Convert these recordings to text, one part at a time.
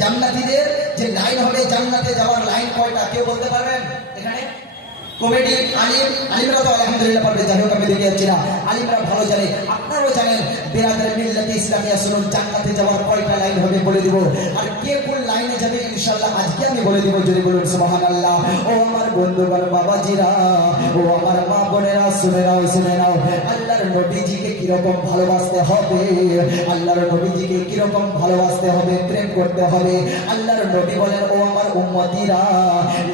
জান্নাতীদের যে লাইন হবে, জান্নাতে যাওয়ার লাইন কয়টা কেউ বলতে পারবেন? এখানে কমেডি আলিমরা তো আলহামদুলিল্লাহ পারবে, যাই হোক আমি দেখে যাচ্ছি না, আলিমরা ভালো জানে, আপনারাও জানেন। বেরাদার মিল্লাতে ইসলামিয়া শুনুন, জান্নাতে যাওয়ার কয়টা লাইন হবে বলে দিব, আর কে কোন লাইনে যাবে ইনশাআল্লাহ আজকে আমি বলে দিব। যদি বলুন সুবহানাল্লাহ। ও আমার বন্ধুগণ, বাবাজিরা, ও আমার মা বোনেরা, শুনে নাও আল্লাহর নবীজিকে কিরকম ভালোবাসতে হবে, আল্লাহর নবীজিকে কিরকম ভালোবাসতে হবে, প্রেম করতে হবে। আল্লাহর নবী বলেন, ও আমার উম্মতিরা,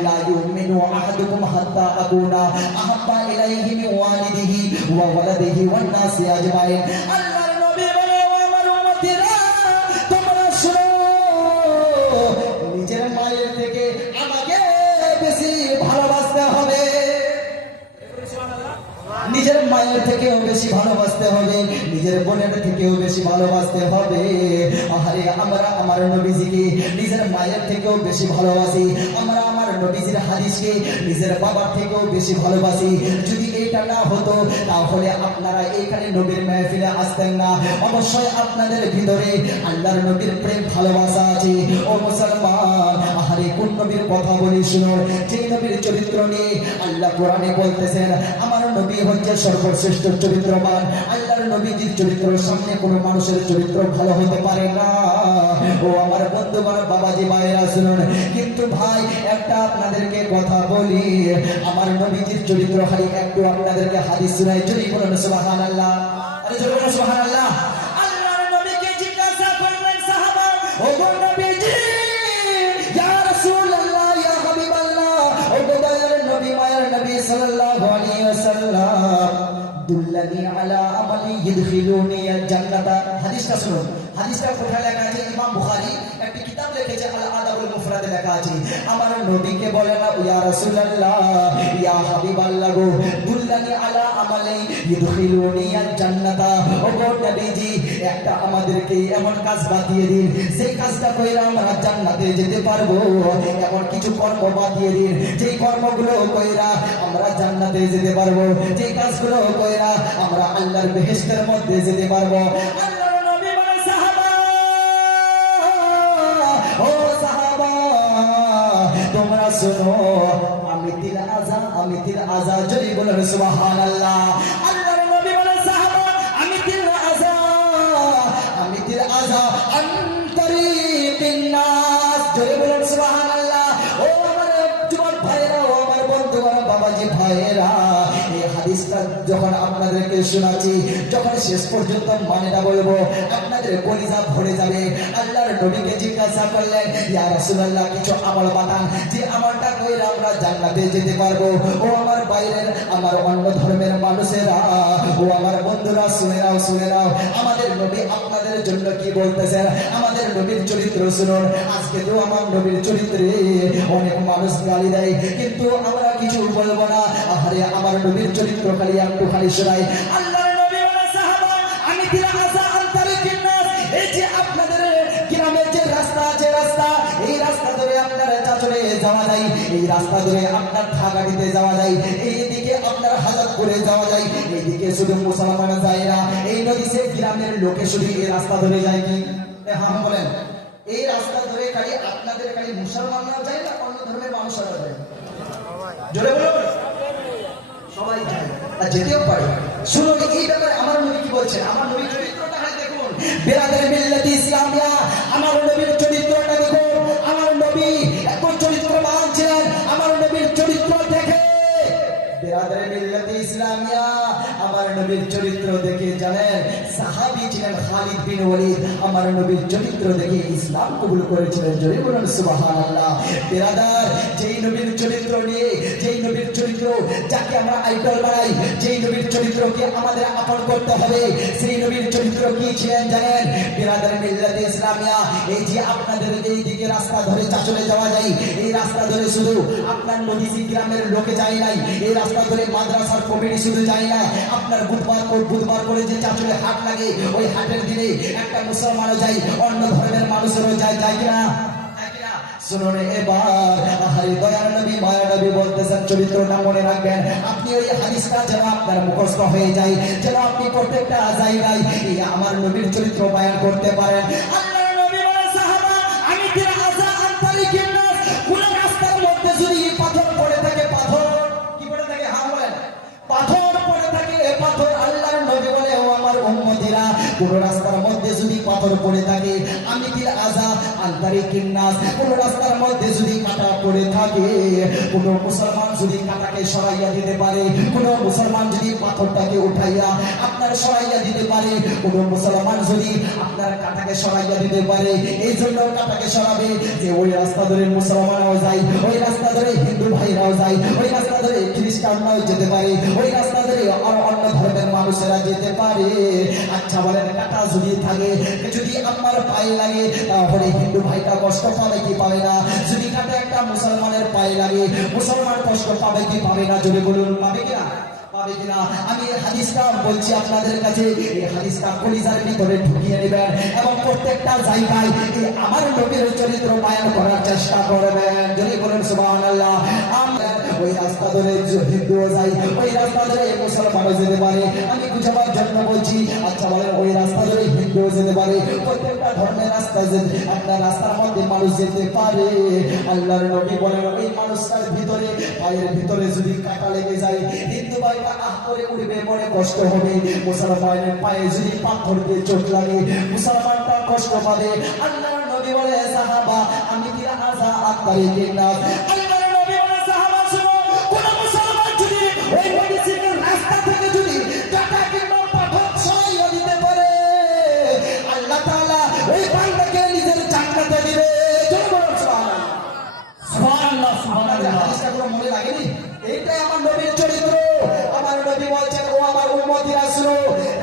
লা ইউমিনু আহাদুকুম হাত্তা আকুনা আহাব্বা ইলাইহি মিন ওয়ালিদিহি ওয়া ওয়ালাদিহি ওয়ান নাসি আজমাইন। আল্লাহর নবী বলে, ও আমার উম্মতিরা, তোমরা শুনো, নিজের মায়ের থেকে আমাকে বেশি ভালোবাসতে হবে, নিজের মায়ের থেকেও বেশি ভালোবাসতে হবে, নিজের বোনের থেকেও বেশি ভালোবাসতে হবে। আরে আমরা আমার নবীজিকে নিজের মায়ের থেকেও বেশি ভালোবাসি, আমরা আমার নবীজির হাদিসকে নিজের বাবার থেকেও বেশি ভালোবাসি। যদি এটা না হতো তাহলে আপনারা এখানে নবীর মাহফিলে আসতেন না। অবশ্যই আপনাদের ভিতরে আল্লাহর নবীর প্রেম ভালোবাসা আছে। ও মুসলমান, আরে কোন নবীর কথা বলি শুনুন, যে নবীর চরিত্র নিয়ে আল্লাহ কোরআনে বলতেছেন, আমার নবী হচ্ছে সর্বশ্রেষ্ঠ চরিত্রবান। আল্লাহর নবীজির চরিত্রের সামনে কোনো মানুষের চরিত্র ভালো হতে পারে না। ও আমার বন্ধুগণ, বাবাজি, মায়েরা শুনুন, কিন্তু ভাই একটা আপনাদেরকে কথা বলি, আমার নবীজির চরিত্র খালি একটু আপনাদেরকে হাদিস শোনাই। যদি বলুন সুবহানাল্লাহ। আরে জোরে বলুন সুবহানাল্লাহ। আল্লাহর নবীকে জিজ্ঞাসা করলেন সাহাবা, ও গো নবীজি, ইয়া রাসূলুল্লাহ, ইয়া হাবিবাল্লাহ, ও গো দয়ার নবী, মায়ের নবী সাল্লাল্লাহু আলাইহি ওয়াসাল্লাম, দুল্লানি আলা আমালি ইদখিলুনি আল জান্নাতা। হাদিসটা শুনুন, হাদিসটা কোথায় লেখা আছে? ইমাম বুখারী একটি কিতাব লিখেছে, আল আদাবুল মুফরাদে লেখা আছে। আমার নবীকে বলে না, ইয়া রাসূলুল্লাহ, ইয়া হাবিবাল্লাহ, গো দুল্লানি আলা আমালি ইদখিলুনি আল জান্নাতা। ও গো নবীজি, একটা আমাদেরকে এমন কাজ বাতিয়ে দিন, সেই কাজটা কইরা আমরা জান্নাতে যেতে পারবো। এমন কিছু কর্ম বাতিয়ে দিন, যেই কর্মগুলো কইরা আমরা জান্নাতে যেতে পারবো, যেই কাজগুলো কইরা আমরা আল্লাহর বেহেশতের মধ্যে যেতে পারবো। আল্লাহর নবী বলে, সাহাবা, ও সাহাবা, তোমরা শুনো, আমিতিল আযা, যদি বলেন সুবহানাল্লাহ। আল্লাহর নবী বলে, সাহাবা, আমিতিল আযা আন তারিকিন নাস, যদি বলেন সুবহানাল্লাহ। ও আমার যুবক ভাইরা, ও আমার বন্ধুরা, বাবাজি ভাইরা, এই হাদিসটা যখন আপনাদেরকে শোনাচ্ছি, যখন শেষ পর্যন্ত মানেটা বলবো, আপনাদের কলিজা ভরে যাবে। আল্লাহর নবীকে জিজ্ঞাসা করলেন, ইয়া রাসূলুল্লাহ, কিছু আমল বাতান, যে আমলটা কইরা আমরা জান্নাতে যেতে পারবো। ও আমার বাইরের, আমার অন্য ধর্মের মানুষেরা, ও আমার বন্ধুরা, শুনে নাও, আমাদের নবী আপনাদের জন্য কি বলতেছেন, আমাদের নবীর চরিত্র শুনুন। আজকে তো আমার নবীর চরিত্রে অনেক মানুষ গালি দেয়, কিন্তু আমরা কিছু বলবো না। আরে আমার নবীর চরিত্র খালি একটু খালি শোনাই। আল্লাহর নবী বলে, সাহাবা, আমিতিল আযা আন তারিকিন নাস, এই যে আপনাদের গ্রামের যে রাস্তা আছে, এই রাস্তা ধরে আপনার চাচলে যাওয়া যায়, এই রাস্তা ধরে আপনার ঢাকাটিতে যাওয়া যায়, এইদিকে আপনার হাজারপুরে যাওয়া যায়, এইদিকে শুধু মুসলমান যায় না, এই নদীতে গ্রামের লোকে শুধু এই রাস্তা ধরে যায় কি? হ্যাঁ বলেন, এই রাস্তা ধরে খালি আপনাদের খালি মুসলমানরা যায় না, অন্য ধর্মের মানুষরা যায়? জোরে বলুন। সবাই যায়, আর যেতেও পারে। শুনুন, এই ব্যাপারে আমার নবী কি বলছেন, আমার নবীর চরিত্রটা দেখুন। বেরাদার মিল্লাতে ইসলামিয়া, আমার নবীর চরিত্রটা দেখুন। আমার নবী এত চরিত্রবান ছিলেন, আমার নবীর চরিত্র দেখে বেরাদার মিল্লাতে ইসলামিয়া, আমার নবীর চরিত্র দেখে জানেন, সাহাবী ছিলেন খালিদ বিন ওয়ালিদ, আমার নবীর চরিত্র দেখে ইসলাম কবুল করেছিলেন। জোরে বলুন সুবহানাল্লাহ। বেরাদার, যেই নবীর চরিত্র নিয়ে, যেই নবীর চরিত্র যাকে আমরা আইডল বানাই, যেই নবীর চরিত্রকে আমাদের আপন করতে হবে, সেই নবীর চরিত্র কি ছিলেন জানেন? বেরাদার মিল্লাতে ইসলামিয়া, এই যে আপনাদের এই দিকে রাস্তা ধরে চাচলে যাওয়া যায়, এই রাস্তা ধরে শুধু আপনার নদীজি গ্রামের লোকে যায় নাই, এই রাস্তা ধরে মাদ্রাসার কমিটি শুধু যায় না, আপনার বুধবার করে যে চাচলে হাট লাগে, ওই হাটের দিনে একটা মুসলমানও যায়, অন্য ধর্মের মানুষেরও যায় কিনা? শুনুন এবার, আহারে দয়ার নবী, মায়া নবী বলতেছেন, চরিত্রটা মনে রাখবেন। আপনি ওই হাদিসটা যেন আপনার মুখস্থ হয়ে যায়, যেন আপনি প্রত্যেকটা জায়গায় এই আমার নবীর চরিত্র বয়ান করতে পারেন। আল্লাহর নবী কোন রাস্তার মধ্যে যদি পাথর পড়ে থাকে, আমি কি আজা আন্তারি কিন্নাস, কোন রাস্তার মধ্যে যদি কাঁটা পড়ে থাকে, কোন মুসলমান যদি কাঁটাকে সরাইয়া দিতে পারে, কোন মুসলমান যদি পাথরটাকে উঠাইয়া আপনার সরাইয়া দিতে পারে, কোন মুসলমান যদি আপনার কাঁটাকে সরাইয়া দিতে পারে, এই জন্য কাঁটাকে সরাবে যে ওই রাস্তা ধরে মুসলমানরাও যায়, ওই রাস্তা ধরে হিন্দু ভাইরাও যায়, ওই রাস্তা ধরে খ্রিস্টানরাও যেতে পারে, ওই রাস্তা ধরে আর অন্য ধর্মের মানুষেরা যেতে পারে। আচ্ছা বলেন, কাঁটা যদি থাকে, যদি আপনার পায়ে লাগে, তাহলে হিন্দু ভাইটা কষ্ট পাবে কি পাবে না? যদি কাঁটা একটা মুসলমানের পায়ে লাগে, মুসলমান কষ্ট পাবে কি পাবে না? যদি বলুন, পাবে কিনা? পাবে কিনা? আমি হাদিসটা বলছি আপনাদের কাছে, এই হাদিসটা কলিজার ভিতরে ঢুকিয়ে নেবেন এবং প্রত্যেকটা জায়গায় আমার নবীর চরিত্র বায়ান করার চেষ্টা করবেন। যদি বলুন সুবহানাল্লাহ। আমরা ওই রাস্তা ধরে হিন্দুও যাই, ওই রাস্তা ধরে মুসলমানও যেতে পারে, আমি বুঝাবার জন্য বলছি। আচ্ছা বলেন, ওই রাস্তা ধরে হিন্দুও যেতে পারে, প্রত্যেকটা ধর্মের রাস্তা একটা রাস্তার মধ্যে মানুষ যেতে পারে। আল্লাহর নবী বলেন, ওই মানুষটার ভিতরে পায়ের ভিতরে যদি কাঁটা লেগে যায়, হিন্দু ভাইটা আহ করে উঠবে, মনে কষ্ট হবে। মুসলমানের পায়ে যদি পাথর দিয়ে চোট লাগে, মুসলমানটা কষ্ট পাবে। আল্লাহর নবী বলে, সাহাবা আমি কি আজা আত্মারি কিন্নাস, আল্লাহর নবী বলে, সাহাবা শুনো, কোন মুসলমান যদি ওই মেডিসিনের রাস্তা থেকে যদি কাঁটা কিংবা পাথর সরাইয়া দিতে পারে, আল্লাহ তাআলা ওই বান্দাকে নিজের জান্নাতে দিবে। সুবহানাল্লাহ, সুবহানাল্লাহ। হাদিসটা পুরো মনে লাগেনি? এইটাই আমার নবীর চরিত্র। আমার নবী বলছেন, ও আমার উম্মতিরা শুনো,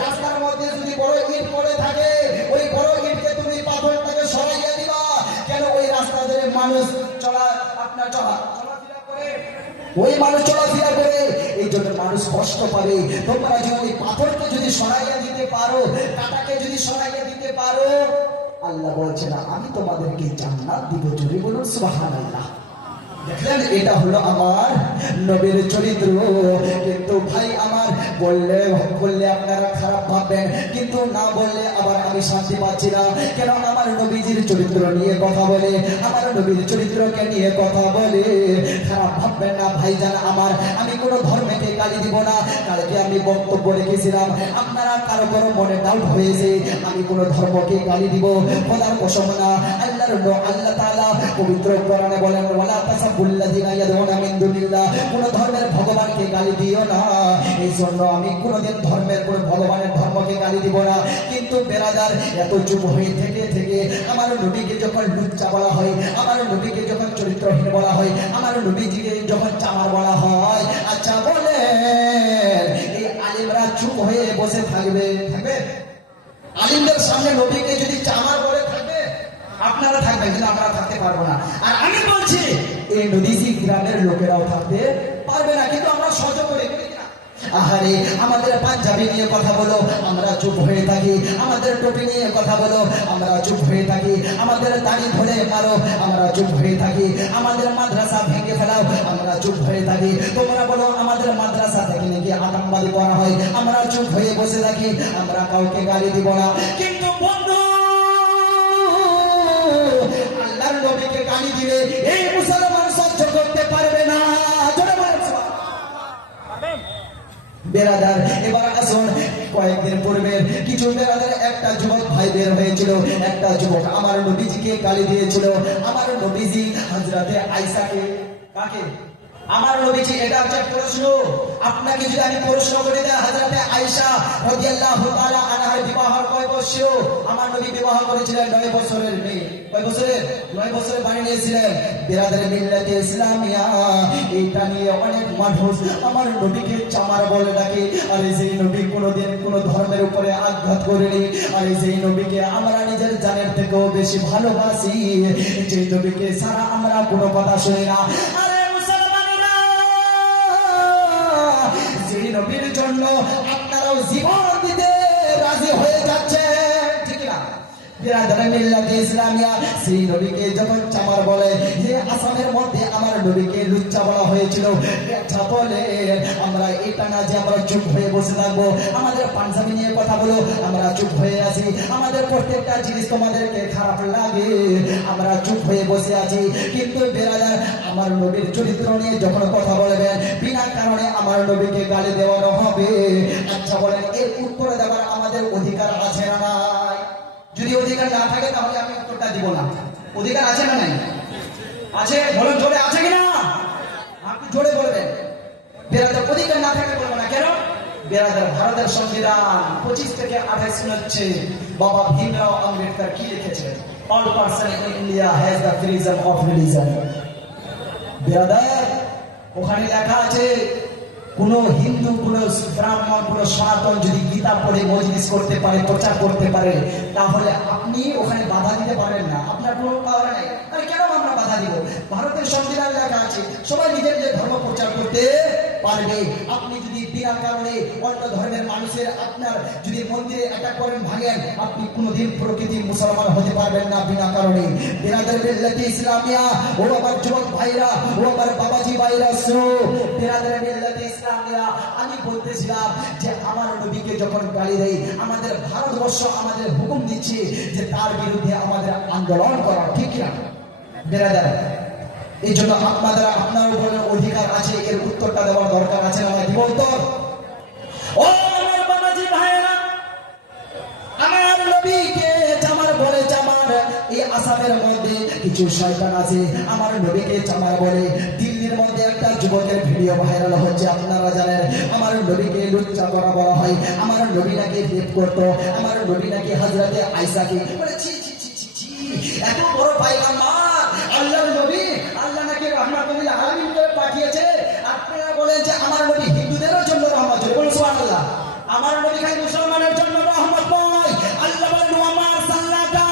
রাস্তার মধ্যে যদি বড় ইট পড়ে থাকে, ওই বড় ইটকে তুমি পাথরটাকে সরাইয়া দিবা। কেন? ওই রাস্তা ধরে মানুষ চলাফেরা করে, ওই মানুষ চলাফেরা করে, এই জন্য মানুষ কষ্ট পাবে। তোমরা যদি ওই পাথরকে যদি সরাইয়া দিতে পারো, কাঁটাকে যদি সরাইয়া দিতে পারো, আল্লাহ বলছেন আমি তোমাদেরকে জান্নাত দিব। যদি বলুন সুবহানাল্লাহ। দেখলেন, এটা হলো আমার নবীর চরিত্র। কিন্তু ভাই আমার বললে আপনারা খারাপ ভাববেন, কিন্তু না বললে আবার আমি শান্তি পাচ্ছি না। কেন? আমার নবীজির চরিত্র নিয়ে কথা বলে, আমার নবীর চরিত্রকে নিয়ে কথা বলে। খারাপ ভাববেন না ভাইজান আমার, আমি কোনো ধর্মকে গালি দিব না। কালকে আমি বক্তব্য রেখেছিলাম, আপনারা কারো কারো মনে ডাউট হয়েছে আমি কোনো ধর্মকে গালি দিব। খোদার কসম না, আল্লাহ তাআলা পবিত্র কোরআনে বলেন, ওয়ালা তাসাবুল্লাযিনা ইয়াদউনা মিন দুনিল্লাহ, কোন ধর্মের ভগবানকে গালি দিও না। এই জন্য আমি কোনদিন ধর্মের কোন ভগবানের ধর্মকে গালি দিব না। কিন্তু বেরাদার, এত চুপ হয়ে থেকে থেকে আমার নবীকে যখন লুচ্চা বলা হয়, আমার নবীকে যখন চরিত্রহীন বলা হয়, আমার নবীজিকে যখন চামার বলা হয়, আচ্ছা বলেন এই আলিমরা চুপ হয়ে বসে থাকবে? আলিমদের সামনে নবীকে যদি চামার বলে থাকবে, আপনারা থাকবেন, কিন্তু আমরা থাকতে পারবো না। আর আমি বলছি, এই নদীজি গ্রামের লোকেরাও থাকতে পারবে না, কিন্তু আমরা সহ্য করি। আহারে, আমাদের পাঞ্জাবি নিয়ে কথা বলো, আমরা চুপ হয়ে থাকি। আমাদের টুপি নিয়ে কথা বলো, আমরা চুপ হয়ে থাকি। আমাদের দাড়ি ধরে মারো, আমরা চুপ হয়ে থাকি। আমাদের মাদ্রাসা ভেঙে ফেলাও, আমরা চুপ হয়ে থাকি। তোমরা বলো আমাদের মাদ্রাসা থেকে নাকি আতঙ্কবাদী করা হয়, আমরা চুপ হয়ে বসে থাকি, আমরা কাউকে গালি দিব না। কিন্তু বন্ধু, আল্লাহর নবীকে গালি দিলে এই মুসলমান সহ্য করতে পারবে না। বেরাদার, এবার আসুন, কয়েকদিন পূর্বে কিছু বেরাদার একটা যুবক ভাই বের হয়েছিল। একটা যুবক আমার নবীজিকে গালি দিয়েছিল। আমার নবীজি হযরতে আয়েশাকে, কাকে? আমার নবীজি, এটা হচ্ছে প্রশ্ন। আপনাকে যদি আমি প্রশ্ন করে দেই, হযরতে আয়েশা রাদিয়াল্লাহু তাআলা আনহার বিবাহ কয় বছর? আমার নবী বিবাহ করেছিলেন 9 বছরের মেয়ে। কয় বছরের? 9 বছরের বাড়ি নিয়েছিলেন। বিরাদার মিল্লাতে ইসলামিয়া, এটা নিয়ে অনেক মানুষ আমার নবীকে চামার বলে ডাকে। আর যেই নবী কোনোদিন কোনো ধর্মের উপরে আঘাত করেনি, আর যেই নবীকে আমরা নিজের জানের থেকেও বেশি ভালোবাসি, যেই নবীকে ছাড়া আমরা কোনো কথা শুনি না, সেই নবীর জন্য আপনারাও জীবন দিতে রাজি হয়ে যাচ্ছেন, ঠিক না? বিরাদরে মিল্লাতে ইসলামিয়া, সেই নবীকে যখন চামার বলে, যে আসামের মধ্যে আমার নবীকে লুচ্চা বলা হয়েছিল, এটা বলে আমরা এটা না যে আমরা চুপ হয়ে বসে থাকবো। আমাদের পাঞ্জাবি নিয়ে কথা বলো, আমরা চুপ হয়ে আছি। আমাদের প্রত্যেকটা জিনিস তোমাদেরকে খারাপ লাগে, আমরা চুপ হয়ে বসে আছি। কিন্তু বেরাদার, আমার নবীর চরিত্র নিয়ে যখন কথা বলবেন, বিনা কারণে আমার নবীকে গালি দেওয়ানো হবে। আচ্ছা বলেন, এর উত্তর দেওয়ার আমাদের অধিকার আছে না? না থাকে তাহলে আমি উত্তরটা দিব না। অধিকার আছে না নাই? আছে, বলুন জোরে, আছে কিনা? আপনি জোরে বলবেন। বেরাদার অধিকার না থাকলে বলবো না। কেন? বেরাদার ভারতের সংবিধান 25 থেকে 28 হচ্ছে বাবা ভীমরাও আম্বেদকর কি লিখেছেন? All person in India has the freedom of religion. বেরাদার ওখানে লেখা আছে কোন হিন্দু, কোন ব্রাহ্মণ, কোন সনাতন যদি গীতা পড়ে মজলিস করতে পারে, প্রচার করতে পারে, তাহলে আপনি ওখানে বাধা দিতে পারেন না। আপনার কোনো পাওয়ার নেই। আরে কেন আমরা বাধা দিব? ভারতের সংবিধান লেখা আছে সবাই নিজের নিজের ধর্ম প্রচার করতে পারবে। আপনি যদি বিনা কারণে অন্য ধর্মের মানুষের আপনার যদি মন্দিরে অ্যাটাক করেন, ভাঙেন, আপনি কোনোদিন প্রকৃতি মুসলমান হতে পারবেন না বিনা কারণে। বিরাদার মিল্লাতে ইসলামিয়া, ও আমার যুবক ভাইরা, ও আমার বাবাজি ভাইরা, শুনো, বিরাদার মিল্লাতে ইসলামিয়া, আমি বলতেছিলাম যে আমার নবীকে যখন গালি দেয়, আমাদের ভারতবর্ষ আমাদের হুকুম দিচ্ছে যে তার বিরুদ্ধে আমাদের আন্দোলন করা, ঠিক না বিরাদার? এই জন্য আপনাদের আপনার উপর অধিকার আছে, এর উত্তরটা দেওয়ার দরকার আছে না? দিব উত্তর। ও আমার বাবাজি ভাইরা, আমার নবীকে চামার বলে, চামার এই আসামের মধ্যে কিছু শয়তান আছে আমার নবীকে চামার বলে। দিল্লির মধ্যে একটা যুবকের ভিডিও ভাইরাল হচ্ছে, আপনারা জানেন। আমার নবীকে লুচ্চা করা বলা হয়, আমার নবী নাকি রেপ করতো, আমার নবী নাকি হযরতে আয়েশাকে বলে ছি ছি ছি ছি ছি, এত বড় পয়গম্বর আল্লাহর নবী, আল্লাহ নাকি রাহমাতুল আলামিন করে পাঠিয়েছে। আপনারা বলেন যে আমার নবী হিন্দুদের জন্য রহমত, বলুন সুবহানাল্লাহ। আমার নবী খালি মুসলমানের জন্য রহমত নয়। আল্লাহ বলেন ওয়ামা আরসালনাকা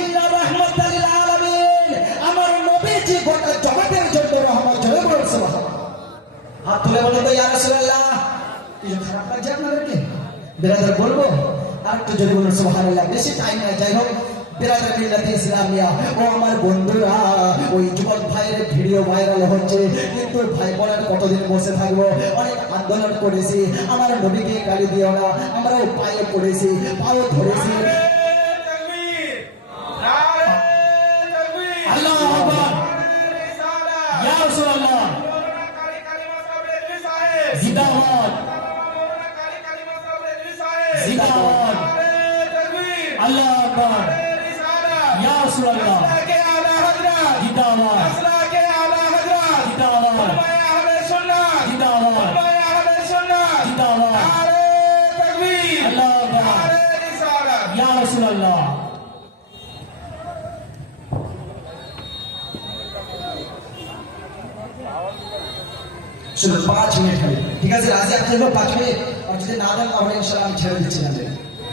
ইল্লা রাহমাতাল লিল আলামিন, আমার নবী যে গোটা জগতের জন্য রহমত, জয় বলুন সুবহানাল্লাহ। হাত তুলে বলুন তো ইয়া রাসূলুল্লাহ। কিছু খারাপ লাগছে আপনাদেরকে? বিরাদার বলবো আর একটু জয় বলুন সুবহানাল্লাহ। বেশি টাইম নাই, যাই হোক বিরাদার মিল্লাতে ইসলামিয়া, ও আমার বন্ধুরা, ওই যুবক ভাইয়ের ভিডিও ভাইরাল হচ্ছে, কিন্তু ভাই বোনের কতদিন বসে থাকবো? অনেক আন্দোলন করেছি, আমার নবীকে গালি দিও না, আমরাও পায়ে পড়েছি, পাও ধরেছি। আল্লাহু আকবার, ইয়া রাসূলুল্লাহ, জিন্দাবাদ, জিন্দাবাদ, আল্লাহু আকবার, ইয়া রাসূলুল্লাহ, জিন্দাবাদ, জিন্দাবাদ, জিন্দাবাদ, জিন্দাবাদ, আল্লাহু আকবার, ইয়া রাসূলুল্লাহ। শুনুন 5 মিনিট খালি, ঠিক আছে? রাজি আপনার 5 মিনিট, আর যদি না দেন তাহলে ইনশাআল্লাহ আমি ছেড়ে দিচ্ছি না,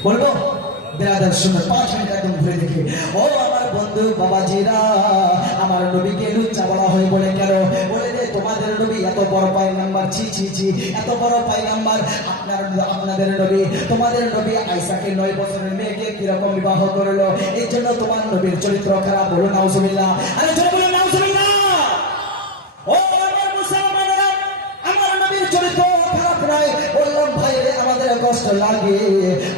বলবো বিরাদার। শুনুন 5 মিনিট একদম ঘুরে দেখি। ও আমার বন্ধু বাবাজিরা, আমার নবীকে লুচ্চা বলা হয় বলে কেন? বলে যে তোমাদের নবী এত বড় পয়গম্বর, ছি ছি ছি, এত বড় পয়গম্বর, আপনাদের নবী, তোমাদের নবী আয়েশাকে 9 বছরের মেয়েকে কিরকম বিবাহ করলো, এই জন্য তোমার নবীর চরিত্র খারাপ। বলো নাউজুবিল্লাহ, আরে জোরে বলো নাউজুবিল্লাহ। ও আমার মুসলমানেরা, আমার নবীর চরিত্র খারাপ নয়। বললাম ভাই রে, আমাদের কষ্ট লাগে,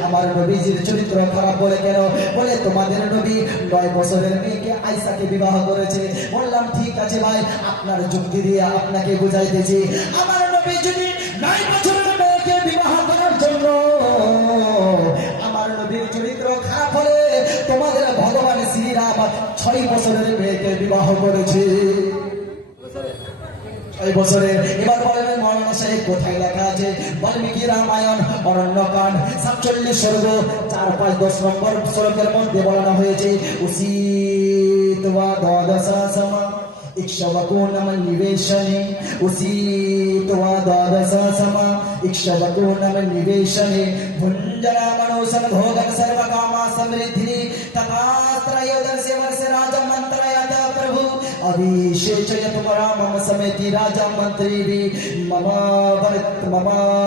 আমার নবীজির চরিত্র খারাপ বলে কেন? বলে তোমাদের নবী 9 বছরের মেয়েকে আয়েশাকে বিবাহ করেছে। বললাম ঠিক আছে ভাই, আপনার যুক্তি দিয়ে আপনাকে বুঝাইতেছি। আমার নবী যদি 9 বছরের মেয়েকে বিবাহ করার জন্য আমার নবীর চরিত্র খারাপ হলে, তোমাদের ভগবান শ্রীরাম 6 বছরের মেয়েকে বিবাহ করেছে। 6 বছরে। এবার বলেন মৌলানা সাহেব কোথায় লেখা আছে? বাল্মীকি রামায়ণ অরণ্যকাণ্ড 47 সর্গ 4, 5, 10 নম্বর শ্লোকের মধ্যে বলানো হয়েছে উসিতবা দ্বাদশা সমা ইক্ষ্বাকুনম নিবেশনে, উসিতবা দ্বাদশা সমা ইক্ষ্বাকুনম নিবেশনে, ভুঞ্জনামনোসন ভোগং সর্বকামা সমৃদ্ধি তথাস্ত্রয়োদস্য বর্ষ রাজা মন্ত্রয়াত প্রভু अभिषेचयत परामम समेति राजा मंत्री भी ममा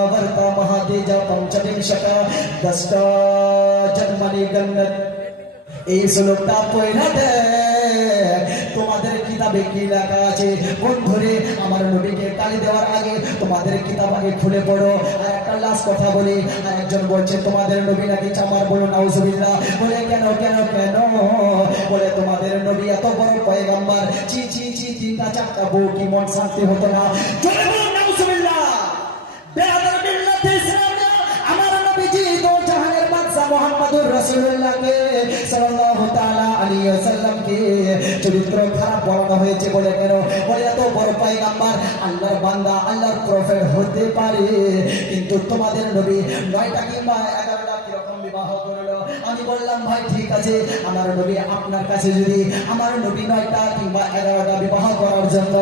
वर्ता महातेजा पंचविंशत दष्टा जन्मनि गन्नत। এই শ্লোকটা পড়ে তোমাদের কিতাবে কি লেখা আছে? বন্ধুরে, আমার নবীকে গালি দেওয়ার আগে তোমাদের কিতাব আগে খুলে পড়ো। আর একটা লাস্ট কথা বলি, আর একজন বলছে তোমাদের নবী নাকি চামার। বলো নাউজুবিল্লাহ। বলে কেন কেন কেন? বলে তোমাদের নবী এত বড় পয়গম্বর, ছি ছি ছি, 3টা 4টা বউ কি মন শান্তি হতো না? জোরে বলো নাউজুবিল্লাহ। বেয়াদর মিল্লাতে ইসলামিয়া, আমার নবীজি দো জাহানের বাদশা মুহাম্মদ মুহাম্মাদুর রাসূলুল্লাহকে সাল্লাল্লাহু তাআলা আলাইহি ওয়াসাল্লামকে চরিত্র খারাপ বলা হয়েছে বলে কেন? বলে এত বড় পয়গম্বর, আল্লাহর বান্দা, আল্লাহর প্রফেট হতে পারে, কিন্তু তোমাদের নবী 9টা কিংবা 11টা কিরকম বিবাহ করলো। আমি বললাম ভাই ঠিক আছে, আমার নবী আপনার কাছে যদি আমার নবী 9টা কিংবা 11টা বিবাহ করার জন্য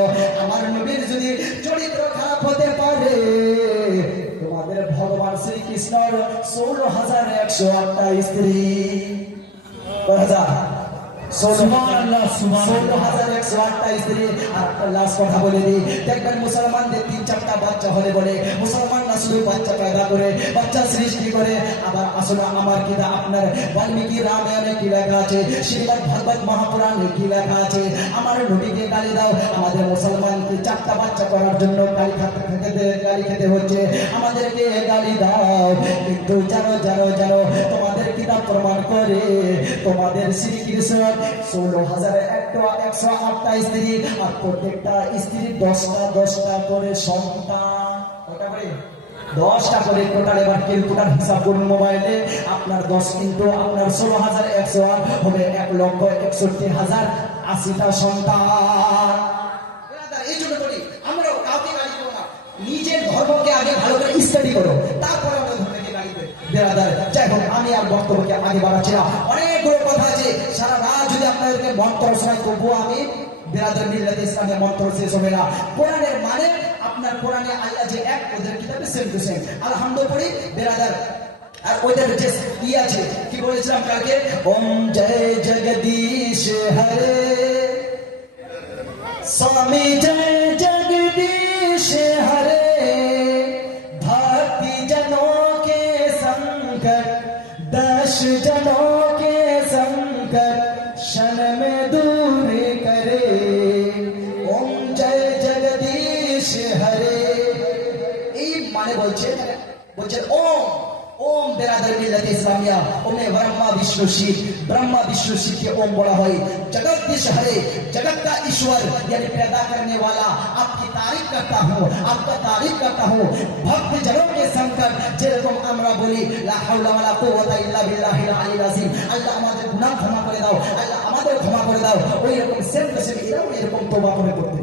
আমার নবীর যদি চরিত্র খারাপ হতে পারে, তোমাদের ভগবান শ্রীকৃষ্ণর 16,108টা স্ত্রী, 16,108টা স্ত্রী। আর একটা লাস্ট কথা বলে দিই, দেখবেন মুসলমানদের 3-4টা বাচ্চা হলে বলে মুসলমান না শুধু বাচ্চা পয়দা করে, বাচ্চা সৃষ্টি করে। আবার আসলে আমার কিতাব আপনার বাল্মীকি রামায়ণে কি লেখা আছে, শ্রীমদ্ ভাগবত মহাপুরাণে কি লেখা আছে, আমার নবীকে গালি দাও। আমাদের মুসলমানকে 4টা বাচ্চা করার জন্য গালি খেতে হচ্ছে, আমাদেরকে গালি দাও। কিন্তু জানো জানো জানো তোমাদের কিতাব প্রমাণ করে তোমাদের শ্রীকৃষ্ণ 16,108টা স্ত্রী, আর প্রত্যেকটা স্ত্রীর 10টা করে সন্তান। কটা করে? 10টা করে। টোটাল এবার ক্যালকুলেটর হিসাব করুন মোবাইলে, আপনার 10 কিন্তু আপনার 16,108 হবে 1,61,080টা সন্তান। এই জন্য বলি আমরাও কাউকে গালি করবো না, নিজের ধর্মকে আগে ভালো করে স্টাডি করো, তারপরে আমরা ধর্মকে গালি দেব। বেরাদার, যাই হোক আমি আর বক্তব্যকে আগে বাড়াচ্ছি না, অনেকগুলো কথা আছে, সারা রাত যদি আপনাদেরকে মন্ত্র শোনাই তবুও আমি বেরাদার মিল্লাতে ইসলামের মন্ত্র শেষ হবে না। কোরআনের মানে আপনার কোরআনে আল্লাহ যে এক, ওদের কিতাবে সেম টু সেম আলহামদুলিল্লাহ পড়ি বেরাদার। আর ওদের যে কি আছে, কি বলেছিলাম কালকে, ওম জয় জগদীশ হরে, स्वामी जय जगदीश हरे, भक्ति जनों के संकट, 10 जनों के संकट क्षण में दूर करे, ओम जय जगदीश हरे। এই মানে বলছে ওম ওম বেরাদার মিল্লাতে ইসলামিয়া, ওমে ब्रह्मा विष्णु शिव, ब्रह्मा विष्णु शिव के ओम बड़ा है। जगदीश हरे, जगत का ईश्वर यानी पैदा करने वाला, आपकी तारीफ करता हूँ, आपका तारीफ करता हूँ। भक्त जनों के संकट যেরকম আমরা বলি লা হাওলা ওয়ালা কুওয়াতা ইল্লা বিল্লাহিল আলিল আযীম, আল্লাহ আমাদের গুনাহ ক্ষমা করে দাও, আল্লাহ আমাদের ক্ষমা করে দাও, ওই রকম সেম টু সেম এরাও এরকম তওবা করে করতে